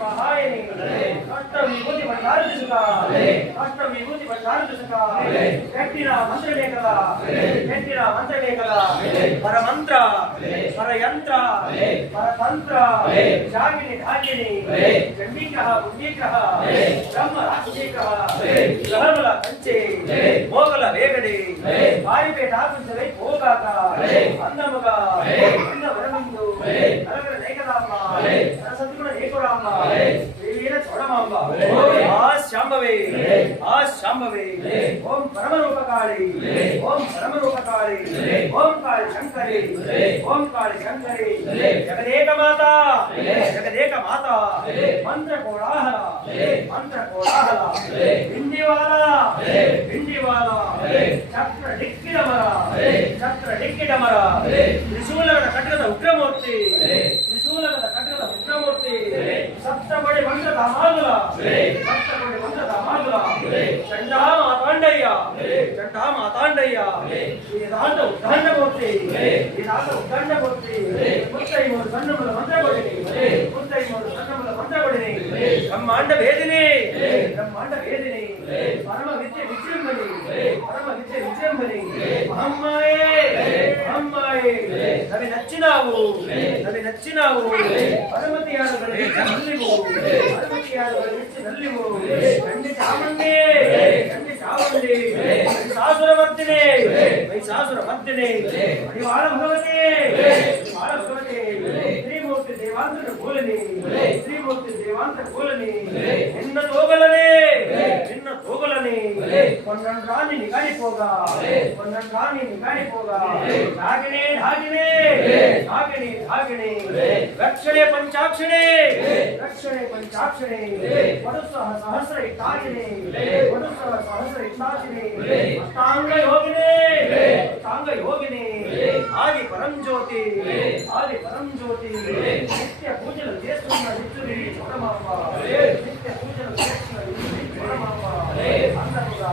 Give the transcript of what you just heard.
स्वाहायिनी अष्टविभूति भंडार दिसका अष्टविभूति भंडार दिसका व्यक्तिना मंत्र लेकला परमंत्र परयंत्र परतंत्र जागिनी धागिनी चंडीग्रह पुण्यग्रह ब्रह्म राक्षिग्रह ग्रहमुल कंचे मोगल वेगडे वायुपेट आकुंचले పోగాక అందముగా అన్న వరమిందు నరగర నేకదామ్మ సరసతుల నేకురామ్మ వీర చోడమాంబ ఆ శాంభవే ఓం పరమరూపకాళి ఓం కాళి శంకరి జగదేక మాత మంత్ర కోలాహల భిండివాల చక్ర ಡಿಕ್ಕಿಡಮರ ತ್ರಿಶೂಲಗದ ಕಟಕದ ಉಗ್ರಮೂರ್ತಿ ಸಪ್ತಪಡಿ ಮಂತ್ರದ ಮಾದುಲ ಚಂಡಾ ಮಾತಾಂಡಯ್ಯ ವೇದಾಂತ ಉದ್ದಂಡಮೂರ್ತಿ ಮುತ್ತೈಮೂರು ಸಣ್ಣಮುಲ ಮಂತ್ರಗೊಡಿನಿ ಬ್ರಹ್ಮಾಂಡ ವೇದಿನಿ ಪರಮ ವಿದ್ಯೆ ವಿಜೃಂಭಣಿ మహమ్మాయే నవి నచ్చినావు పరమతియారు నల్లివు కండి చామండి వైశాసురవర్తిని హరివాళ భగవతి శ్రీమూర్తి దేవాంతర భూలని నిన్న తోగలని కొన్నంట్రాన్ని నిగాడిపోగా ढागिनी रक्षणे पंचाक्षणे वडुसह सहस्र इताचिने अष्टांग योगिने आदि परम ज्योति नित्य पूजలు చేస్తున్న నిత్యుని చూడమాంబ అందముగా